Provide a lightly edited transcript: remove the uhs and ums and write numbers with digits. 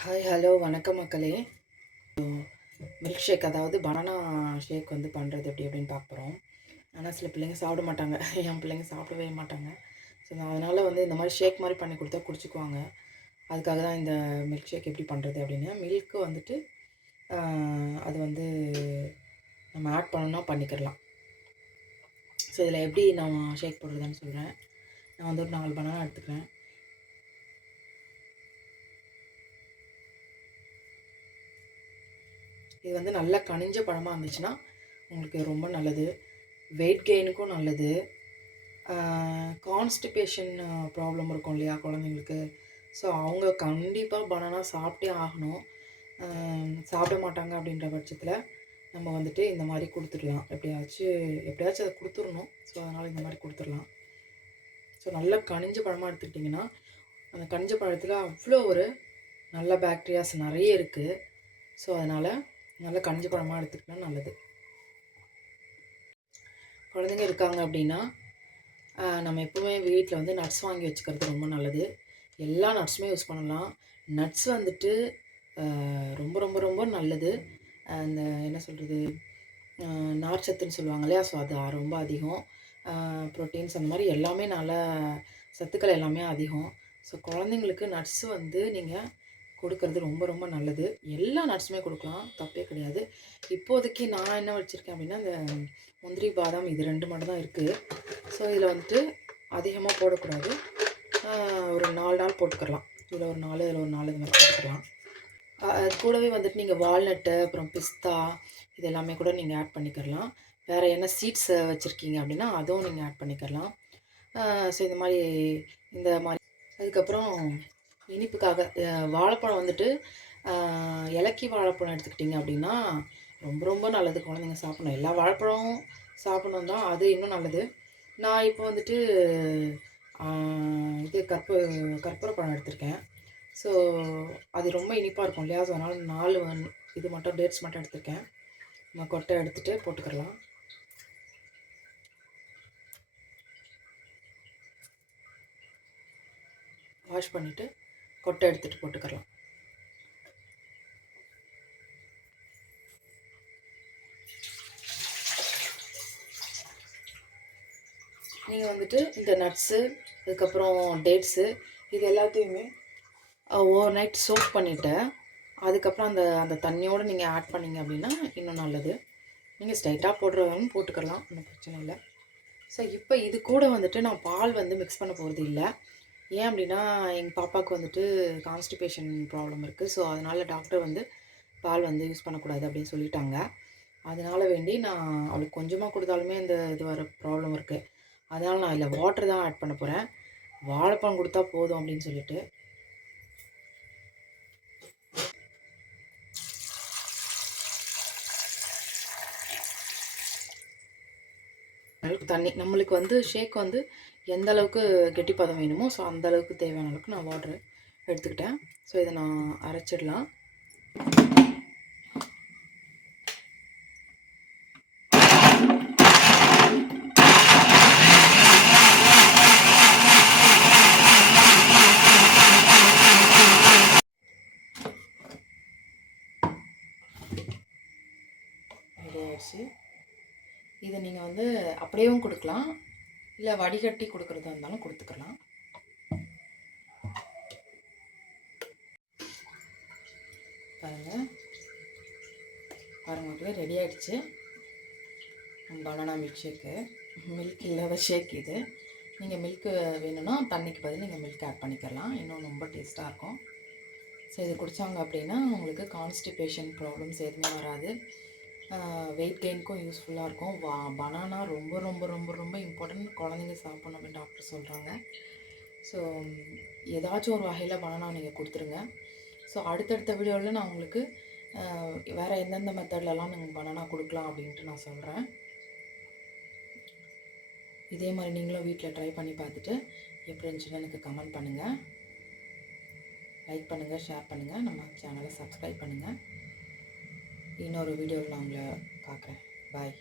Hi hello வணக்கம் மக்களே. Milk shake அதாவது பனானா ஷேக் வந்து பண்ணுறது அப்படின்னு பார்க்க போகிறோம். ஆனால் சில பிள்ளைங்க சாப்பிட மாட்டாங்க. என் பிள்ளைங்க சாப்பிடவே மாட்டாங்க. ஸோ நான் அதனால் வந்து இந்த மாதிரி ஷேக் மாதிரி பண்ணி கொடுத்தா குடிச்சிக்குவாங்க. அதுக்காக தான் இந்த மில்க் ஷேக் எப்படி பண்ணுறது அப்படின்னு. மில்க்கு வந்துட்டு அது வந்து நம்ம ஆட் பண்ணணும்னா பண்ணிக்கிறலாம். ஸோ இதில் எப்படி நான் ஷேக் போடுறதுன்னு சொல்கிறேன். நான் வந்து ஒரு 4 பனானா எடுத்துக்கிறேன். இது வந்து நல்லா கனிஞ்ச பழமாக இருந்துச்சுன்னா உங்களுக்கு ரொம்ப நல்லது. வெயிட் கெயினுக்கும் நல்லது. கான்ஸ்டிபேஷன் ப்ராப்ளம் இருக்கும் இல்லையா குழந்தைங்களுக்கு. ஸோ அவங்க கண்டிப்பாக பனானா சாப்பிட்டே ஆகணும். சாப்பிட மாட்டாங்க அப்படின்ற பட்சத்தில் நம்ம வந்துட்டு இந்த மாதிரி கொடுத்துடலாம். எப்படியாச்சும் அதை கொடுத்துடணும். ஸோ அதனால் இந்த மாதிரி கொடுத்துடலாம். ஸோ நல்லா கனிஞ்ச பழமாக எடுத்துக்கிட்டிங்கன்னா அந்த கனிஞ்ச பழத்தில் அவ்வளோ ஒரு நல்ல பாக்டீரியாஸ் நிறைய இருக்குது. ஸோ அதனால் நல்லா கனிஞ்ச பழமாக எடுத்துக்கிட்டா நல்லது. குழந்தைங்க இருக்காங்க அப்படின்னா நம்ம எப்போவுமே வீட்டில் வந்து நட்ஸ் வாங்கி வச்சுக்கிறது ரொம்ப நல்லது. எல்லா நட்ஸுமே யூஸ் பண்ணலாம். நட்ஸ் வந்துட்டு ரொம்ப ரொம்ப ரொம்ப நல்லது. அந்த என்ன சொல்கிறது, நார்ச்சத்துன்னு சொல்லுவாங்க இல்லையா, ஸோ அது ரொம்ப அதிகம். ப்ரோட்டீன்ஸ் அந்த மாதிரி எல்லாமே நல்ல சத்துக்கள் எல்லாமே அதிகம். ஸோ குழந்தைங்களுக்கு நட்ஸு வந்து நீங்கள் கொடுக்கறது ரொம்ப ரொம்ப நல்லது. எல்லா நட்ஸுமே கொடுக்கலாம், தப்பே கிடையாது. இப்போதைக்கு நான் என்ன வச்சுருக்கேன் அப்படின்னா, இந்த முந்திரி பாதாம் இது 2 மட்டும் தான் இருக்குது. ஸோ இதில் வந்துட்டு அதிகமாக போடக்கூடாது. ஒரு 4 நாள் போட்டுக்கலாம். இதில் ஒரு 4 இதில் ஒரு 4 இது மாதிரி போட்டுக்கலாம். அது கூடவே வந்துட்டு நீங்கள் வால்நட்டு அப்புறம் பிஸ்தா இது எல்லாமே கூட நீங்கள் ஆட் பண்ணிக்கிறலாம். வேறு என்ன சீட்ஸ் வச்சுருக்கீங்க அப்படின்னா அதுவும் நீங்கள் ஆட் பண்ணிக்கிறலாம். ஸோ இந்த மாதிரி அதுக்கப்புறம் இனிப்புக்காக வாழைப்பழம் வந்துட்டு இலக்கி வாழைப்பழம் எடுத்துக்கிட்டிங்க அப்படின்னா ரொம்ப ரொம்ப நல்லது. குழந்தைங்க சாப்பிடணும். எல்லா வாழைப்பழமும் சாப்பிடணும் தான், அது இன்னும் நல்லது. நான் இப்போ வந்துட்டு இது கற்பூர பழம் எடுத்திருக்கேன். ஸோ அது ரொம்ப இனிப்பாக இருக்கும் இல்லையா, ஸோ அதனால் 4 இது மட்டும் டேட்ஸ் மட்டும் எடுத்திருக்கேன். நம்ம கொட்டை எடுத்துகிட்டு போட்டுக்கலாம். வாஷ் பண்ணிவிட்டு கொட்டை எடுத்துகிட்டு போட்டுக்கலாம். நீங்கள் வந்துட்டு இந்த நட்ஸு அதுக்கப்புறம் டேட்ஸு இது எல்லாத்தையுமே ஓவர் நைட் சோக் பண்ணிவிட்டு அதுக்கப்புறம் அந்த தண்ணியோடு நீங்கள் ஆட் பண்ணிங்க அப்படின்னா இன்னும் நல்லது. நீங்கள் ஸ்ட்ரைட்டாக போடுறவங்க போட்டுக்கலாம், ஒன்றும் பிரச்சனை இல்லை. ஸோ இப்போ இது கூட வந்துட்டு நான் பால் வந்து மிக்ஸ் பண்ண போகிறது இல்லை. ஏன் அப்படின்னா எங்கள் பாப்பாவுக்கு வந்துட்டு கான்ஸ்டிபேஷன் ப்ராப்ளம் இருக்குது. ஸோ அதனால் டாக்டர் வந்து பால் வந்து யூஸ் பண்ணக்கூடாது அப்படின்னு சொல்லிட்டாங்க. அதனால் வேண்டி நான் அவளுக்கு கொஞ்சமாக கொடுத்தாலுமே இந்த இது வர ப்ராப்ளம் இருக்குது. அதனால் நான் இதில் வாட்டர் தான் ஆட் பண்ண போகிறேன். வாழைப்பழம் கொடுத்தா போதும் அப்படின்னு சொல்லிட்டு. தண்ணி நம்மளுக்கு வந்து ஷேக் வந்து எந்த அளவுக்கு கெட்டிப்பதம் வேணுமோ ஸோ அந்த அளவுக்கு தேவையான அளவுக்கு நான் வாட்டர் எடுத்துக்கிட்டேன். ஸோ இதை நான் அரைச்சிடலாம். ரெடி ஆயிடுச்சு. இதை நீங்கள் வந்து அப்படியேவும் கொடுக்கலாம், இல்லை வடிகட்டி கொடுக்குறதா இருந்தாலும் கொடுத்துக்கலாம். பாருங்கள் ரெடி ஆகிடுச்சு பனானா மில்க் ஷேக்கு. மில்க் இல்லாத ஷேக் இது. நீங்கள் மில்க்கு வேணும்னா தண்ணிக்கு பதில் நீங்கள் மில்க் ஆட் பண்ணிக்கலாம், இன்னும் ரொம்ப டேஸ்ட்டாக இருக்கும். ஸோ இது குடித்தாங்க அப்படின்னா உங்களுக்கு கான்ஸ்டிபேஷன் ப்ராப்ளம்ஸ் எதுவுமே வராது. வெயிட் கெயினுக்கும் யூஸ்ஃபுல்லாக இருக்கும். பனானா ரொம்ப ரொம்ப ரொம்ப ரொம்ப இம்பார்ட்டன்ட், குழந்தைங்க சாப்பிடணும் அப்படின்னு டாக்டர் சொல்கிறாங்க. ஸோ ஏதாச்சும் ஒரு வகையில் பனானா நீங்கள் கொடுத்துருங்க. ஸோ அடுத்தடுத்த வீடியோவில் நான் உங்களுக்கு வேறு எந்தெந்த மெத்தட்லலாம் நீங்கள் பனானா கொடுக்கலாம் அப்படின்ட்டு நான் சொல்கிறேன். இதே மாதிரி நீங்களும் வீட்டில் ட்ரை பண்ணி பார்த்துட்டு எப்படி இருந்துச்சுன்னு எனக்கு கமெண்ட் பண்ணுங்கள், லைக் பண்ணுங்கள், ஷேர் பண்ணுங்கள், நம்ம சேனலை சப்ஸ்கிரைப் பண்ணுங்கள். இன்னொரு வீடியோவில் நான் உங்களை பார்க்குறேன். பாய்.